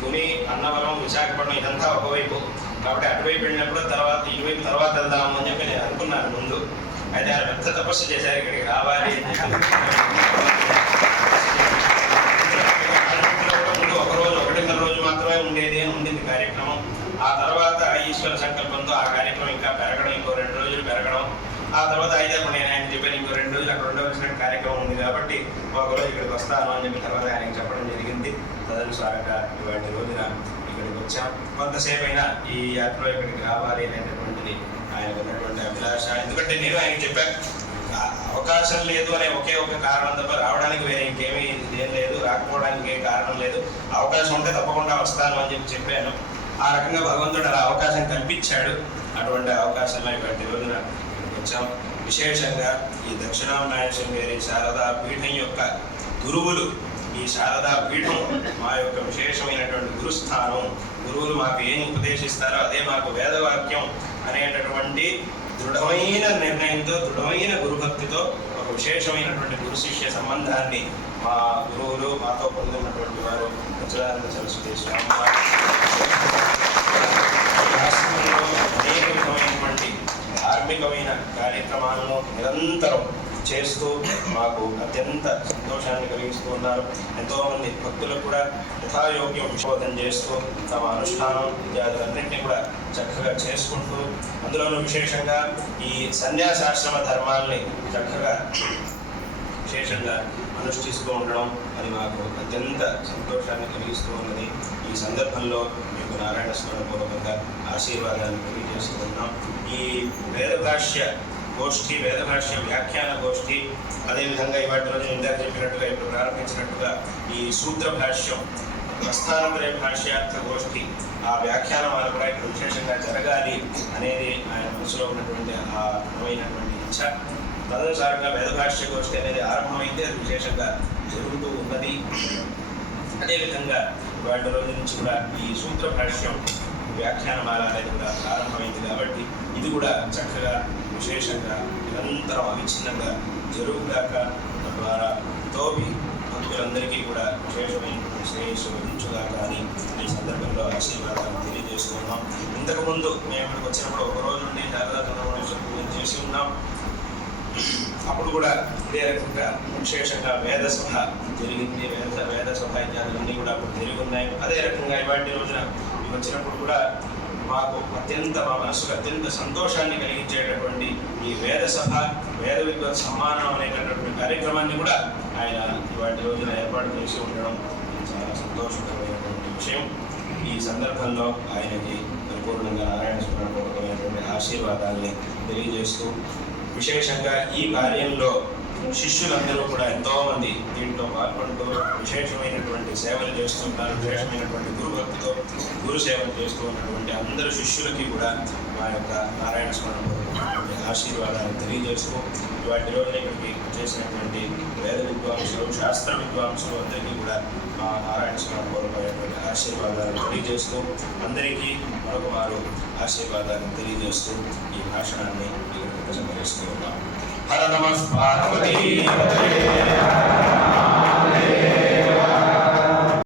భూమి అన్నవరం విశాఖపట్నం ఇదంతా ఒకవైపు. కాబట్టి అటువైపు వెళ్ళినప్పుడు తర్వాత ఇటువైపు తర్వాత వెళ్దాము అని చెప్పి నేను అనుకున్నాను ముందు. అయితే ఆయన పెద్ద తపస్సు చేశారు ఇక్కడికి రావాలి ముందు ఒకరోజు ఒకటిన్నర రోజు మాత్రమే ఉండేది అని ఉండింది కార్యక్రమం. ఆ తర్వాత ఈశ్వర సంకల్పంతో ఆ కార్యక్రమం ఇంకా పెరగడం ఇంకో రెండు రోజులు పెరగడం. ఆ తర్వాత అయితే నేను ఆయన చెప్పాను ఇంకో రెండు రోజులు అక్కడ ఉండవలసిన కార్యక్రమం ఉంది కాబట్టి ఒక రోజు ఇక్కడికి వస్తాను అని చెప్పి తర్వాత ఆయనకి చెప్పడం జరిగింది. తదనుసారంగా ఇవాటి రోజున ఇక్కడికి వచ్చాం. కొంతసేపు అయినా ఈ యాత్రలో ఇక్కడికి రావాలి అనేటటువంటిది ఆయనకు ఉన్నటువంటి అభిలాష. ఎందుకంటే నేను ఆయనకి చెప్పాను అవకాశం లేదు అనే ఒకే ఒక కారణం తప్ప రావడానికి వేరే ఇంకేమీ ఏం లేదు రాకపోవడానికి ఏం కారణం లేదు. అవకాశం ఉంటే తప్పకుండా వస్తాను అని చెప్పి చెప్పాను. ఆ రకంగా భగవంతుడు అలా అవకాశం కల్పించాడు. అటువంటి అవకాశంలో ఇవాటి రోజున వచ్చాం విశేషంగా ఈ దక్షిణామనాయ శృంగేరి శారదా పీఠం యొక్క గురువులు ఈ శారదా పీఠం మా యొక్క విశేషమైనటువంటి గురుస్థానం. గురువులు మాకు ఏం ఉపదేశిస్తారో అదే మాకు వేదవాక్యం అనేటటువంటి దృఢమైన నిర్ణయంతో దృఢమైన గురుభక్తితో ఒక విశేషమైనటువంటి గురు శిష్య సంబంధాన్ని మా గురువులు మాతో పొందినటువంటి వారు సచ్చిదానంద సరస్వతి స్వామి నిరంతరం చేస్తూ మాకు అత్యంత సంతోషాన్ని కలిగిస్తూ ఉన్నారు. ఎంతోమంది భక్తులకు కూడా యథాయోగ్యం విశోధన చేస్తూ తమ అనుష్ఠానం ఇత్యాదులన్నింటినీ కూడా చక్కగా చేసుకుంటూ అందులోనూ విశేషంగా ఈ సన్యాసాశ్రమ ధర్మాల్ని చక్కగా విశేషంగా అనుష్ఠిస్తూ ఉండడం అది మాకు అత్యంత సంతోషాన్ని కలిగిస్తూ ఉన్నది. ఈ సందర్భంలో మీకు నారాయణ స్మరణ పూర్వకంగా ఆశీర్వాదాన్ని తెలియజేస్తూ ఉన్నాం. ఈ వేదభాష్య గోష్ఠి వేదభాష్య వ్యాఖ్యాన గోష్ఠి. అదేవిధంగా ఇవాటి రోజు ఇందాక చెప్పినట్టుగా ఇప్పుడు ప్రారంభించినట్టుగా ఈ సూత్ర భాష్యం ప్రస్థానపరే భాష్యార్థ గోష్ఠి ఆ వ్యాఖ్యానం వ్యాఖ్యానమాల కూడా ఇక్కడ విశేషంగా జరగాలి అనేది ఆయన మనసులో ఉన్నటువంటి ఆ అనువైనటువంటి ఇచ్చ తదనుసారంగా వేదభాష్య గోష్ఠి అనేది ఆరంభమైతే అది విశేషంగా జరుగుతూ ఉన్నది. అదేవిధంగా వాటి రోజు నుంచి కూడా ఈ సూత్ర భాష్యం వ్యాఖ్యానమాల అనేది కూడా ప్రారంభమైంది కాబట్టి ఇది కూడా చక్కగా విశేషంగా నిరంతరం అవిచ్ఛిన్నంగా జరుగుగాక తద్వారా తోవి భక్తులందరికీ కూడా విశేషమైనటువంటి శ్రేయస్సు వహించుగాక అని ఈ సందర్భంలో ఆశీర్వాదాన్ని తెలియజేస్తున్నాం ఇంతకుముందు మేము ఇక్కడికి వచ్చినప్పుడు ఒక రోజు నుండి దాదాపు పూజ చేసి ఉన్నాం. అప్పుడు కూడా ఇదే రకంగా విశేషంగా వేద సభ జరిగింది. వేద వేద సభ ఇత్యాదులన్నీ కూడా అప్పుడు జరిగి ఉన్నాయి. అదే రకంగా ఇవాటి రోజున వచ్చినప్పుడు కూడా మాకు అత్యంత మా మనసుకు అత్యంత సంతోషాన్ని కలిగించేటటువంటి ఈ వేద సభ వేద విద్వత్ సమ్మానం అనేటటువంటి కార్యక్రమాన్ని కూడా ఆయన ఇవాటి రోజున ఏర్పాటు చేసి ఉండడం చాలా సంతోషకరమైనటువంటి విషయం. ఈ సందర్భంలో ఆయనకి పరిపూర్ణంగా నారాయణ స్మరణపూర్వకమైనటువంటి ఆశీర్వాదాల్ని తెలియజేస్తూ విశేషంగా ఈ కార్యంలో శిష్యులందరూ కూడా ఎంతో మంది దీంట్లో పాల్గొంటూ విశేషమైనటువంటి సేవలు చేస్తుంటారు విశేషమైనటువంటి గురుభక్తితో గురు సేవలు చేస్తూ ఉన్నటువంటి అందరు శిష్యులకి కూడా మా యొక్క నారాయణ స్మరణ పూర్వకమైనటువంటి ఆశీర్వాదాలు తెలియజేస్తూ వాటి రోజున ఇక్కడికి చేసినటువంటి వేద విద్వాంసులు శాస్త్ర విద్వాంసులు అందరికీ కూడా మా నారాయణ స్వామి పూర్వమైనటువంటి ఆశీర్వాదాలు తెలియజేస్తూ అందరికీ మరొక వారు ఆశీర్వాదాన్ని తెలియజేస్తూ ఈ భాషణాన్ని ఇక్కడ చేస్తూ ఉన్నాం. హర నమ పార్వతీ